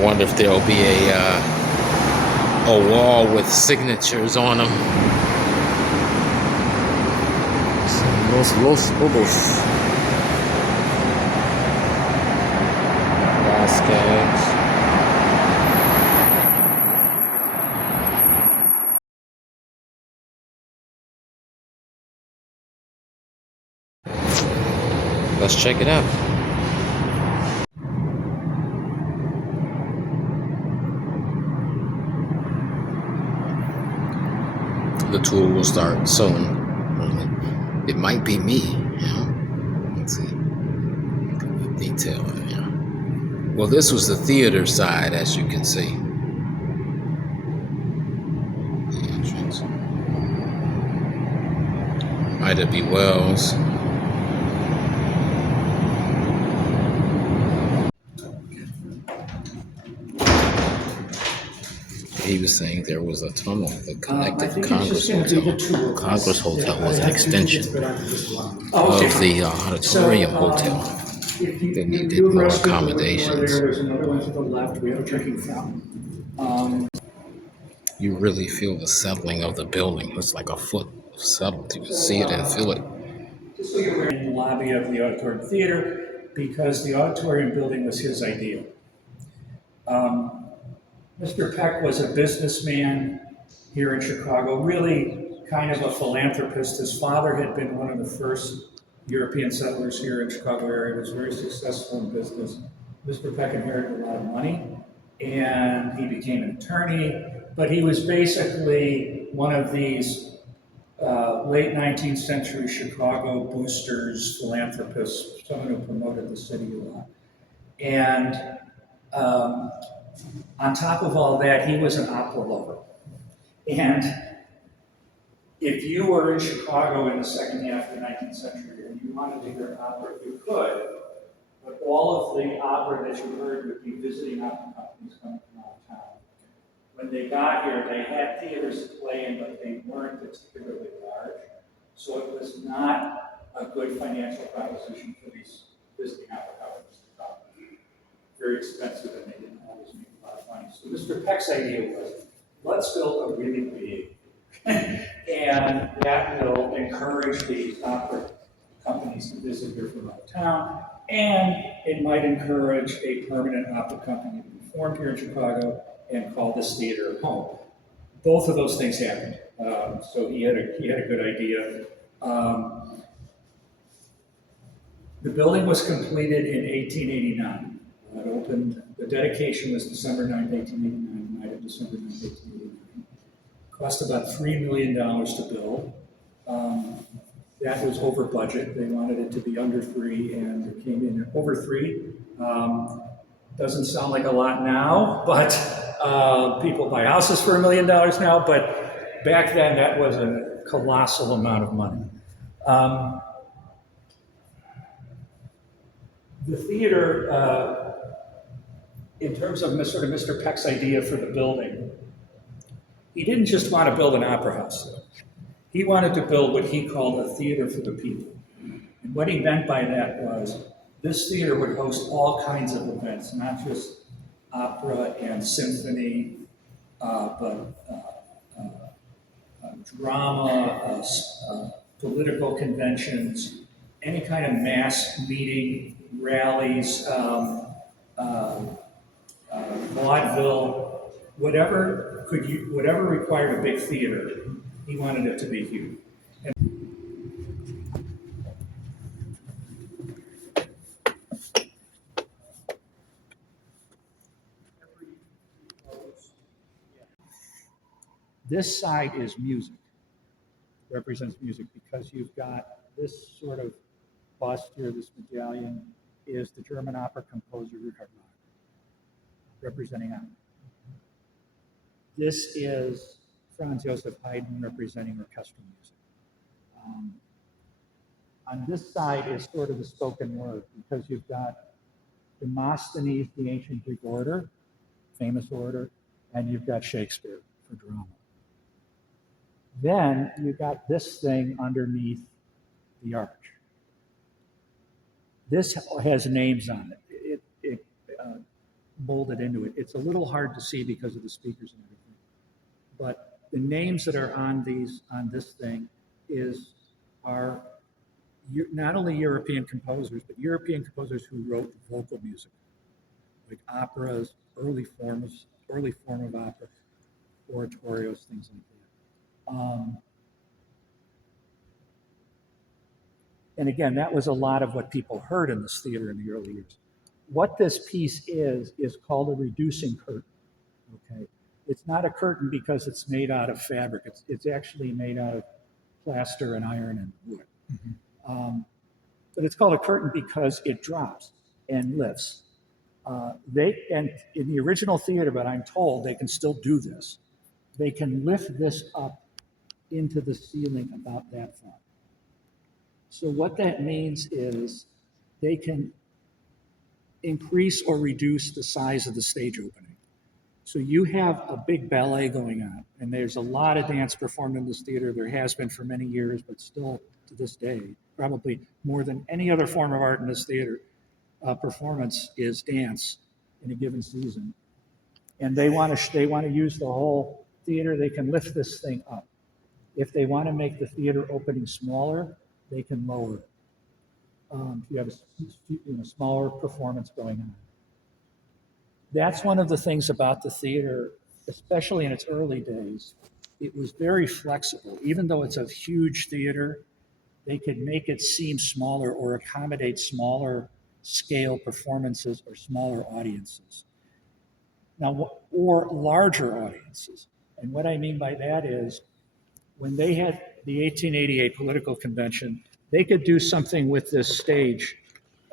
wonder if there'll be a wall with signatures on them. Los Bobos. Backstage. Let's check it out. The tour will start soon. It might be me, you know. Let's see. Detail, yeah. Well, this was the theater side, as you can see. The entrance. Might it be Wells? He was saying there was a tunnel that connected Congress Hotel. Congress Hotel was an extension of the Auditorium Hotel. They needed more accommodations. There's another one to the left. We have a drinking fountain. You really feel the settling of the building. It's like a foot settled. You can see it and feel it. Just so you're aware, in the lobby of the Auditorium Theater, because the auditorium building was his idea. Mr. Peck was a businessman here in Chicago, really kind of a philanthropist. His father had been one of the first European settlers here in Chicago area, was very successful in business. Mr. Peck inherited a lot of money, and he became an attorney, but he was basically one of these late 19th century Chicago boosters, philanthropists, someone who promoted the city a lot. And on top of all that, he was an opera lover. And if you were in Chicago in the second half of the 19th century and you wanted to hear opera, you could, but all of the opera that you heard would be visiting opera companies coming from out of town. When they got here, they had theaters to play in, but they weren't particularly large. So it was not a good financial proposition for these visiting opera companies to come. Very expensive, and they didn't always make a lot of money. So Mr. Peck's idea was, let's build a really big, and that will encourage these opera companies to visit here from out of town, and it might encourage a permanent opera company to be formed here in Chicago and call this theater home. Both of those things happened. So he had a good idea. The building was completed in 1889. It opened, the dedication was December 9th, 1889, the night of December 9th, 1889. Cost about $3 million to build. That was over budget. They wanted it to be under $3 million, and it came in at over $3 million. Doesn't sound like a lot now, but people buy houses for $1 million now, but back then that was a colossal amount of money. The theater, in terms of sort of Mr. Peck's idea for the building, he didn't just want to build an opera house, though. He wanted to build what he called a theater for the people. And what he meant by that was this theater would host all kinds of events, not just opera and symphony, but drama, political conventions, any kind of mass meeting, rallies, vaudeville, whatever required a big theater, he wanted it to be huge. This side is music, represents music, because you've got this sort of bust here, this medallion, is the German opera composer Richard Wagner, representing opera. This is Franz Joseph Haydn, representing orchestral music. On this side is sort of the spoken word, because you've got Demosthenes, the ancient Greek orator, famous orator, and you've got Shakespeare for drama. Then you got this thing underneath the arch. This has names on it. molded into it. It's a little hard to see because of the speakers and everything. But the names that are on this thing are not only European composers, but European composers who wrote vocal music, like operas, early form of opera, oratorios, things like that. And again, that was a lot of what people heard in this theater in the early years. What this piece is called a reducing curtain. Okay, it's not a curtain because it's made out of fabric. It's actually made out of plaster and iron and wood. Mm-hmm. But it's called a curtain because it drops and lifts. And in the original theater, but I'm told they can still do this. They can lift this up into the ceiling about that far. So what that means is they can increase or reduce the size of the stage opening. So you have a big ballet going on, and there's a lot of dance performed in this theater. There has been for many years, but still to this day, probably more than any other form of art in this theater, performance is dance in a given season. And they want to use the whole theater. They can lift this thing up. If they want to make the theater opening smaller, they can lower it. If you have a smaller performance going on. That's one of the things about the theater, especially in its early days. It was very flexible. Even though it's a huge theater, they could make it seem smaller or accommodate smaller scale performances or smaller audiences. Now, or larger audiences. And what I mean by that is when they had the 1888 political convention, they could do something with this stage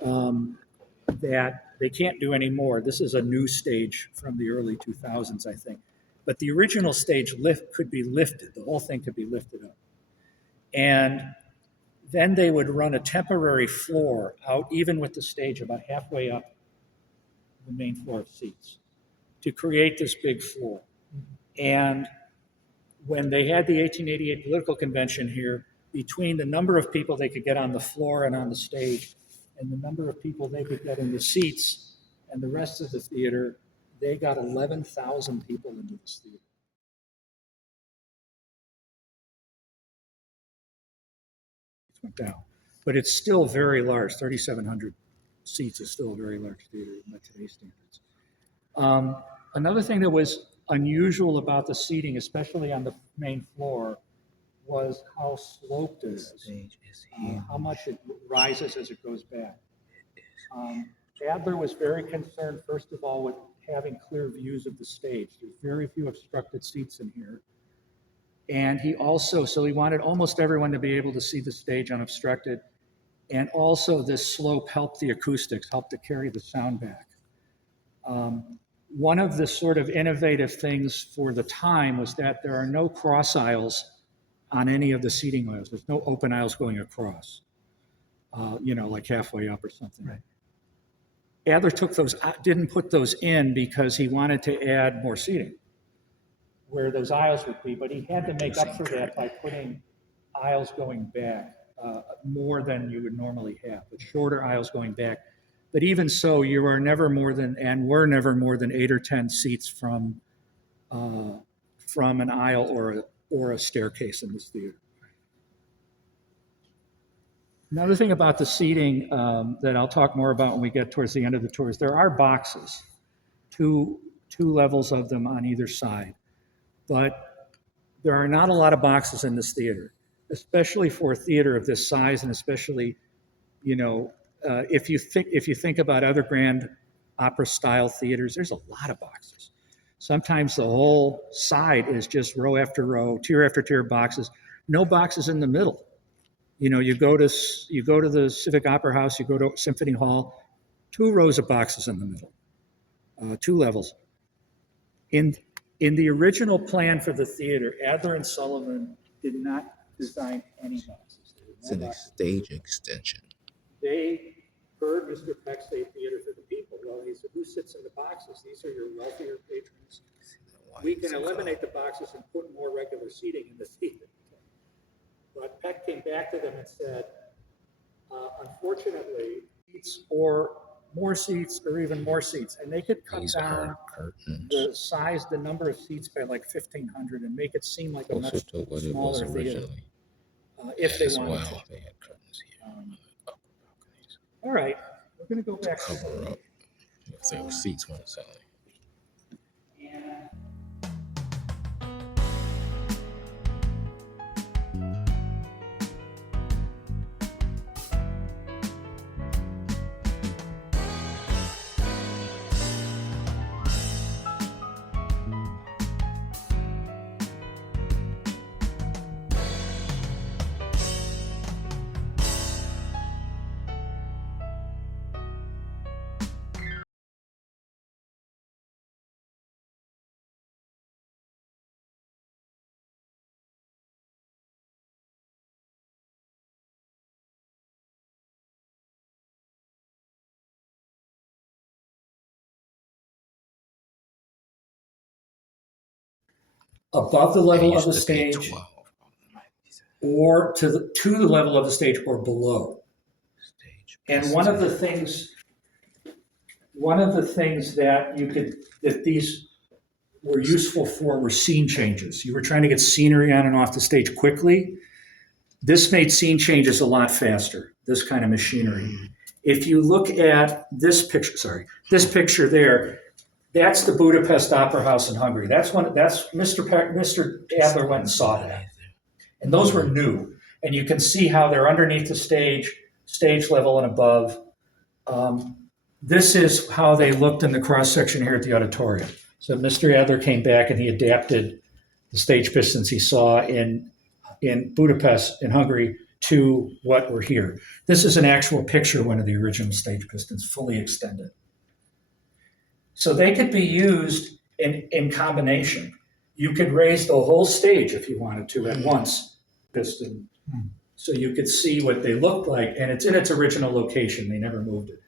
that they can't do anymore. This is a new stage from the early 2000s, I think. But the original stage could be lifted. The whole thing could be lifted up. And then they would run a temporary floor out, even with the stage about halfway up the main floor of seats, to create this big floor. And when they had the 1888 political convention here, between the number of people they could get on the floor and on the stage and the number of people they could get in the seats and the rest of the theater, they got 11,000 people into this theater. It went down. But it's still very large. 3,700 seats is still a very large theater by today's standards. Another thing that was unusual about the seating, especially on the main floor, was how sloped it is, how much it rises as it goes back. Adler was very concerned, first of all, with having clear views of the stage. There's very few obstructed seats in here. And he wanted almost everyone to be able to see the stage unobstructed. And also this slope helped the acoustics, helped to carry the sound back. One of the sort of innovative things for the time was that there are no cross aisles on any of the seating aisles. There's no open aisles going across, like halfway up or something. Right. Adler didn't put those in because he wanted to add more seating where those aisles would be, but he had to make up for that by putting aisles going back more than you would normally have, but shorter aisles going back. But even so, we're never more than 8 or 10 seats from an aisle or a staircase in this theater. Another thing about the seating that I'll talk more about when we get towards the end of the tour is there are boxes, two levels of them on either side. But there are not a lot of boxes in this theater, especially for a theater of this size, and especially, if you think about other grand opera style theaters, there's a lot of boxes. Sometimes the whole side is just row after row, tier after tier boxes, no boxes in the middle. You go to the Civic Opera House, you go to Symphony Hall, 2 rows of boxes in the middle, 2 levels. In the original plan for the theater, Adler and Sullivan did not design any boxes. It's a stage extension. They heard Mr. Peck say theater for the people. Well, he said, who sits in the boxes? These are your wealthier patrons. We can eliminate the boxes and put more regular seating in the theater. But Peck came back to them and said, unfortunately, seats or more seats or even more seats. And they could cut These down are curtains. the number of seats by like 1,500 and make it seem like a Closer much to what it was smaller theater originally. if they As wanted well, to. they had curtains here. Upper balconies. All right, we're going to go back to Cover up if there were seats weren't selling. and above the level of the stage or to the level of the stage or below. And one of the things that these were useful for were scene changes. You were trying to get scenery on and off the stage quickly. This made scene changes a lot faster, this kind of machinery. If you look at this picture there, that's the Budapest Opera House in Hungary. That's Mr. Adler went and saw that. And those were new. And you can see how they're underneath the stage level and above. This is how they looked in the cross section here at the auditorium. So Mr. Adler came back and he adapted the stage pistons he saw in Budapest, in Hungary, to what were here. This is an actual picture of one of the original stage pistons, fully extended. So they could be used in combination. You could raise the whole stage if you wanted to at once, piston. So you could see what they looked like, and it's in its original location. They never moved it.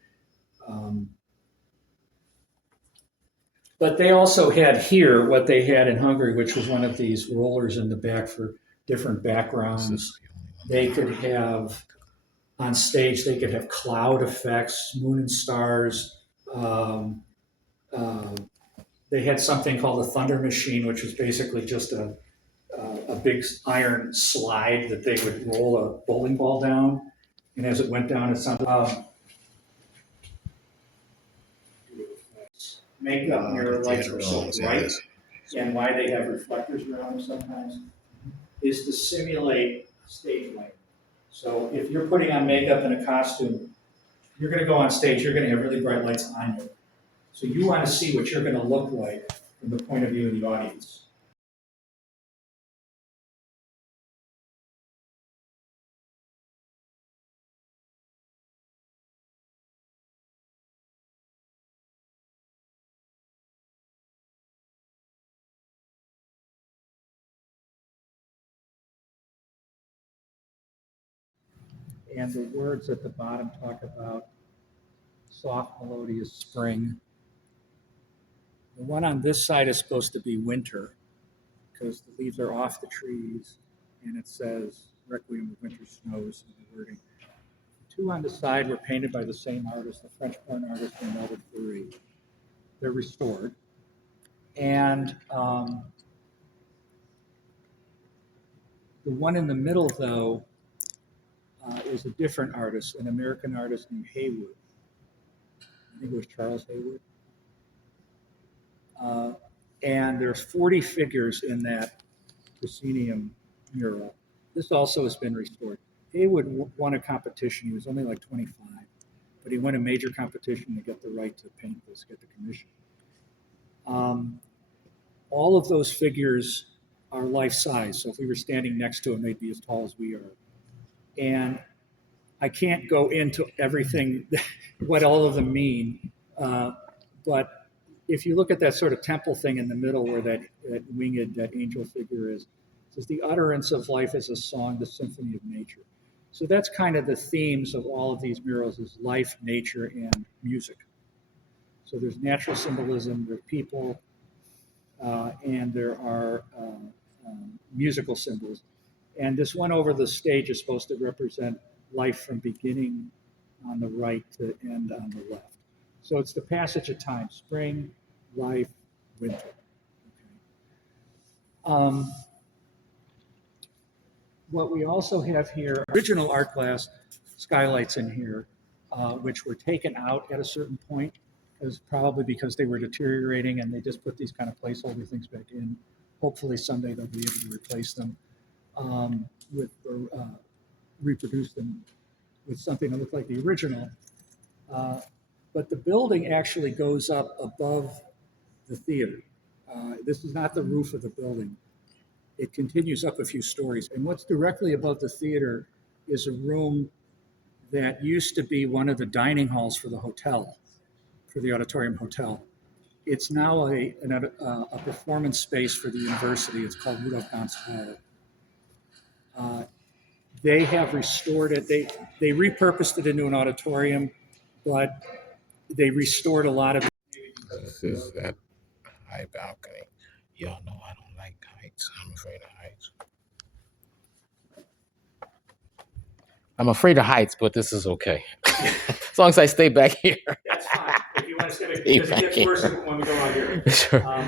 But they also had here what they had in Hungary, which was one of these rollers in the back for different backgrounds. They could have, on stage, they could have cloud effects, moon and stars. They had something called a thunder machine, which was basically just a big iron slide that they would roll a bowling ball down. And as it went down, it sounded makeup mirror lights are so bright, and why they have reflectors around them sometimes, is to simulate stage light. So if you're putting on makeup and a costume, you're going to go on stage, you're going to have really bright lights on you. So you want to see what you're going to look like from the point of view of the audience. And the words at the bottom talk about soft melodious spring. The one on this side is supposed to be winter because the leaves are off the trees, and it says Requiem of Winter Snows in the wording. The two on the side were painted by the same artist, the French-born artist Melville Fleury. They're restored. And the one in the middle, though, is a different artist, an American artist named Haywood. I think it was Charles Haywood. And there's 40 figures in that proscenium mural. This also has been restored. Haywood won a competition. He was only like 25, but he won a major competition to get the right to paint this, get the commission. All of those figures are life size. So if we were standing next to them, they'd be as tall as we are. And I can't go into everything, what all of them mean, but if you look at that sort of temple thing in the middle where that winged, that angel figure is, it says the utterance of life is a song, the symphony of nature. So that's kind of the themes of all of these murals is life, nature, and music. So there's natural symbolism, there are people, and there are musical symbols. And this one over the stage is supposed to represent life from beginning on the right to end on the left. So it's the passage of time, spring, life, winter. What we also have here, original art glass skylights in here, which were taken out at a certain point, probably because they were deteriorating, and they just put these kind of placeholder things back in. Hopefully someday they'll be able to replace them or reproduce them with something that looked like the original. But the building actually goes up above the theater. This is not the roof of the building. It continues up a few stories. And what's directly above the theater is a room that used to be one of the dining halls for the hotel, for the Auditorium Hotel. It's now a performance space for the university. It's called Rudolph Gans Hall. They have restored it. They repurposed it into an auditorium, but they restored a lot of it. This is that high balcony. Y'all know I don't like heights. I'm afraid of heights. I'm afraid of heights, but this is okay. As long as I stay back here. That's fine. If you want to stay back, because it gets worse when we go out here. Sure.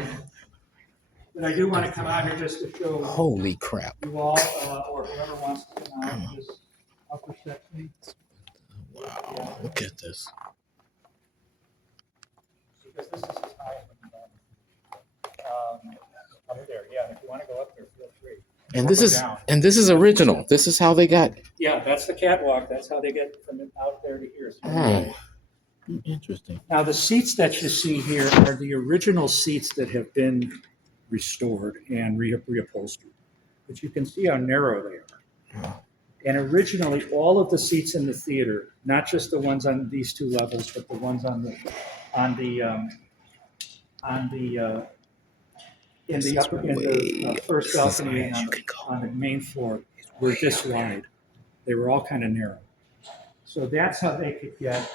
But I do want to come out here just to show Holy crap. you all, or whoever wants to come out, this upper section. Wow, look at this. Because this is as high as we can go. Over there, yeah. And if you want to go up there, feel free. And this is original. This is how they got. Yeah, that's the catwalk. That's how they get from out there to here. Oh, interesting. Now the seats that you see here are the original seats that have been restored and reupholstered. But you can see how narrow they are. Yeah. And originally, all of the seats in the theater, not just the ones on these two levels, but the ones in the first balcony and on the main floor, were this wide. They were all kind of narrow. So that's how they could get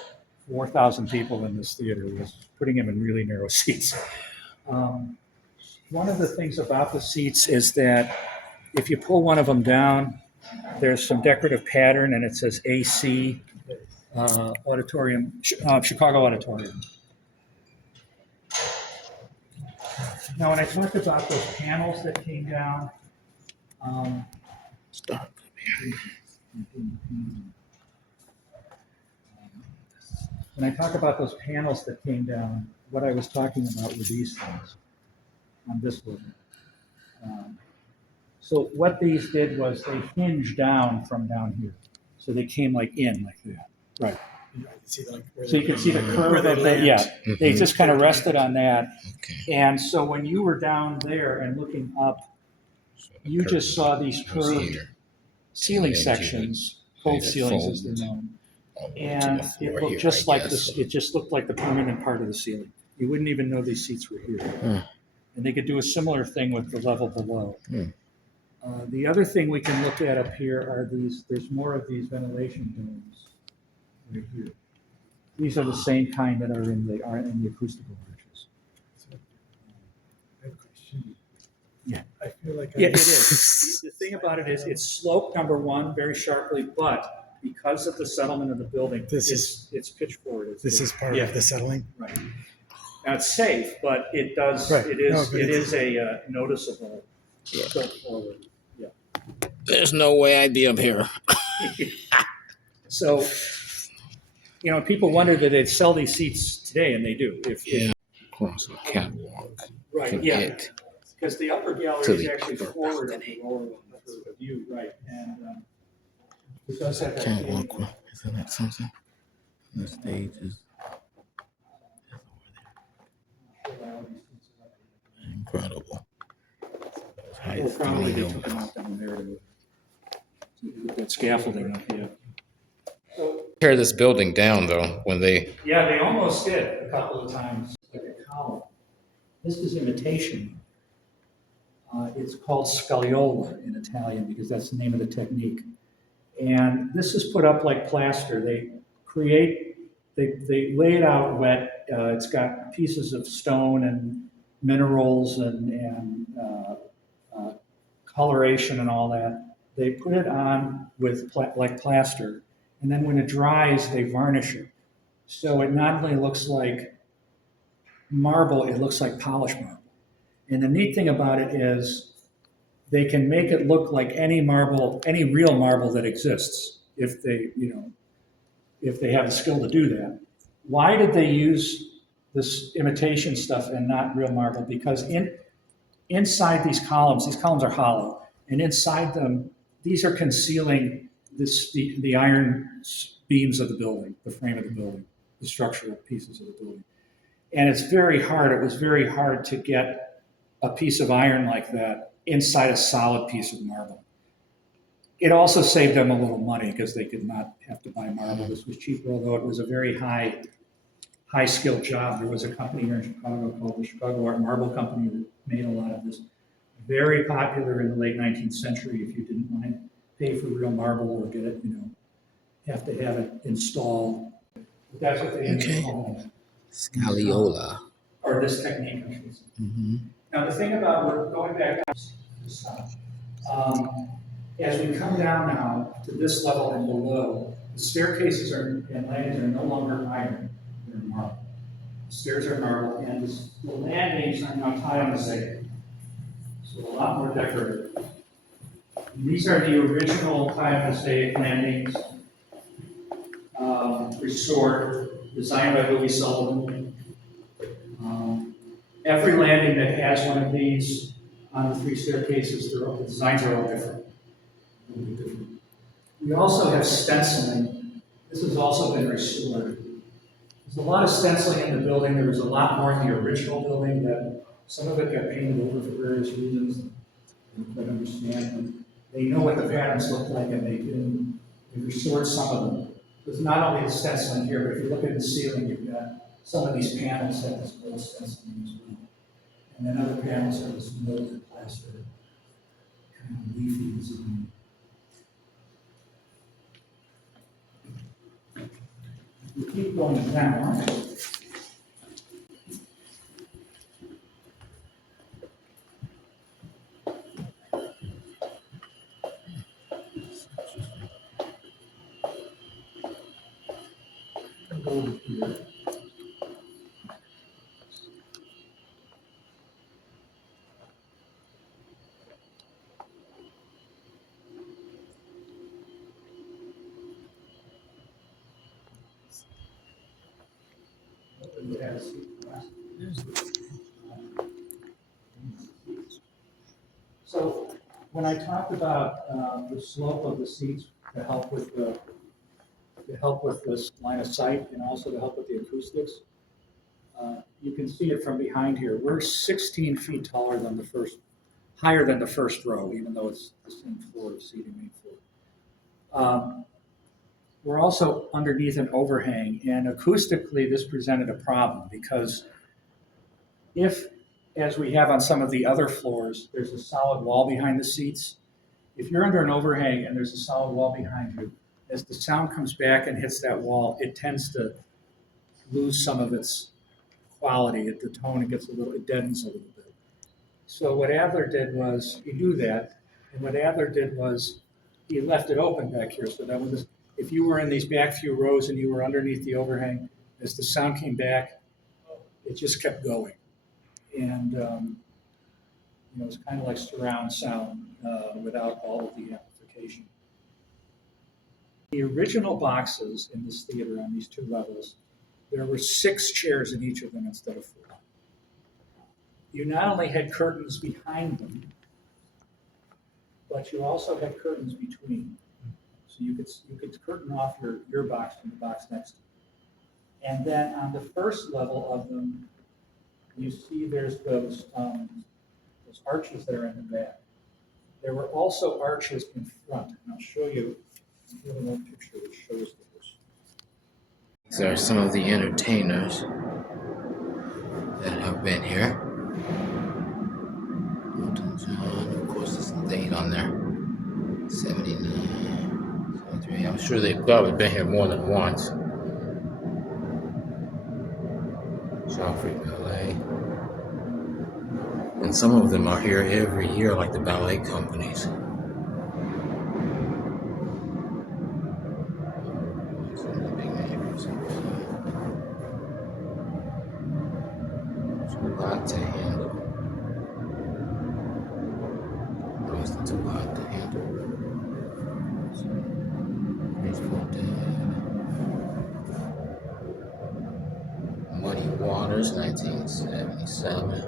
4,000 people in this theater, was putting them in really narrow seats. One of the things about the seats is that if you pull one of them down, there's some decorative pattern, and it says AC Auditorium, Chicago Auditorium. Now, when I talked about those panels that came down, Stop. when I talk about those panels that came down, what I was talking about were these things on this building. So what these did was they hinged down from down here. So they came like in like that. Right. So you can see the curve of it. Yeah. Mm-hmm. They just kind of rested on that. Okay. And so when you were down there and looking up, you just saw these curved ceiling sections, fold ceilings as they're known. And it looked just like this. It just looked like the permanent part of the ceiling. You wouldn't even know these seats were here. And they could do a similar thing with the level below. The other thing we can look at up here are these. There's more of these ventilation domes right here. These are the same kind that are in the acoustical arches. Yeah, I feel like yeah, it is. The thing about it is, it's sloped, number one, very sharply, but because of the settlement of the building, it's pitch forward. This is part of the settling. Right. Now it's safe, but it does. Right. It is. No, but it is a noticeable tilt forward. Yeah. There's no way I'd be up here. So, people wonder that they'd sell these seats today, and they do. If Across a catwalk. right, yeah, because the upper gallery is actually forward of the lower one for the view, right? And it does have that Catwalk. Isn't that something? The stage is incredible. Well, probably they took them out down there to get that scaffolding up here. Tear this building down though when they. Yeah, they almost did a couple of times, like a column. This is imitation. It's called scagliola in Italian because that's the name of the technique. And this is put up like plaster. They lay it out wet. It's got pieces of stone and minerals and coloration and all that. They put it on with like plaster. And then when it dries, they varnish it. So it not only looks like marble, it looks like polished marble. And the neat thing about it is they can make it look like any marble, any real marble that exists, if they, if they have the skill to do that. Why did they use this imitation stuff and not real marble? Because inside these columns are hollow, and inside them, these are concealing the iron beams of the building, the frame of the building, the structural pieces of the building. And it's very hard, it was very hard to get a piece of iron like that inside a solid piece of marble. It also saved them a little money because they could not have to buy marble. This was cheaper, although it was a very high skilled job. There was a company here in Chicago called the Chicago Art Marble Company that made a lot of this. Very popular in the late 19th century. If you didn't want to pay for real marble or get it, have to have it installed. But that's what they ended up calling it. Scagliola. Or this technique, I should say. Mm-hmm. Now the thing about, we're going back to this side. As we come down now to this level and below, the staircases and landings are no longer iron, they're marble. The stairs are marble, and the landings are now tile mosaic. So a lot more decorative. And these are the original tile mosaic landings, restored, designed by Louis Sullivan. Every landing that has one of these on the 3 staircases, the designs are all different. We also have stenciling. This has also been restored. There's a lot of stenciling in the building. There was a lot more in the original building that some of it got painted over for various reasons. I don't quite understand. They know what the patterns look like, and they restored some of them. There's not only the stenciling here, but if you look at the ceiling, you've got some of these panels have this gold stenciling as well. And then other panels have this molded plaster, kind of leafy design. We keep going down. Over here. So when I talked about the slope of the seats to help with this line of sight and also to help with the acoustics, you can see it from behind here. We're 16 feet taller than higher than the first row, even though it's the same floor of seating, main floor. We're also underneath an overhang, and acoustically this presented a problem because if, as we have on some of the other floors, there's a solid wall behind the seats, if you're under an overhang and there's a solid wall behind you, as the sound comes back and hits that wall, it tends to lose some of its quality. The tone, it deadens a little bit. So what Adler did was, he knew that, and what Adler did was, he left it open back here so that if you were in these back few rows and you were underneath the overhang, as the sound came back, it just kept going. And it's kind of like surround sound without all of the amplification. The original boxes in this theater on these 2 levels, there were 6 chairs in each of them instead of 4. You not only had curtains behind them, but you also had curtains between. So you could curtain off your box from the box next to you. And then on the first level of them, you see there's those arches that are in the back. There were also arches in front, and I'll show you a little picture which shows those. These are some of the entertainers that have been here. Elton John, of course, there's some date on there. 79, 73. I'm sure they've probably been here more than once. Joffrey Ballet. And some of them are here every year, like the ballet companies. Some of the big names. to handle. Where's the too hot to handle? Grateful Dead. Muddy Waters, 1977.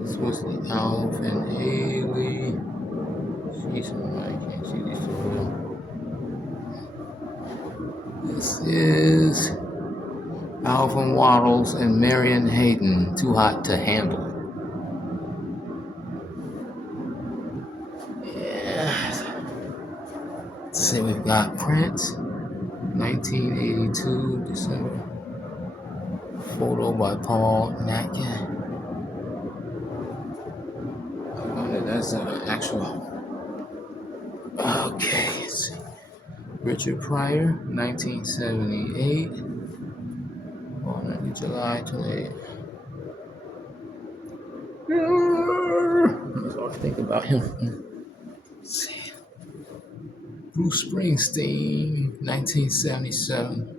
This was the Alf and Haley. She's I can't see these two. This is Alvin Waddles and Marion Hayden, Too Hot to Handle. Yeah. Let's see, we've got Prince, 1982, December. Photo by Paul Natkin. I wonder that's an actual. Okay, let's see. Richard Pryor, 1978. Born in July 28. That's all I think about him. Let's see. Bruce Springsteen, 1977.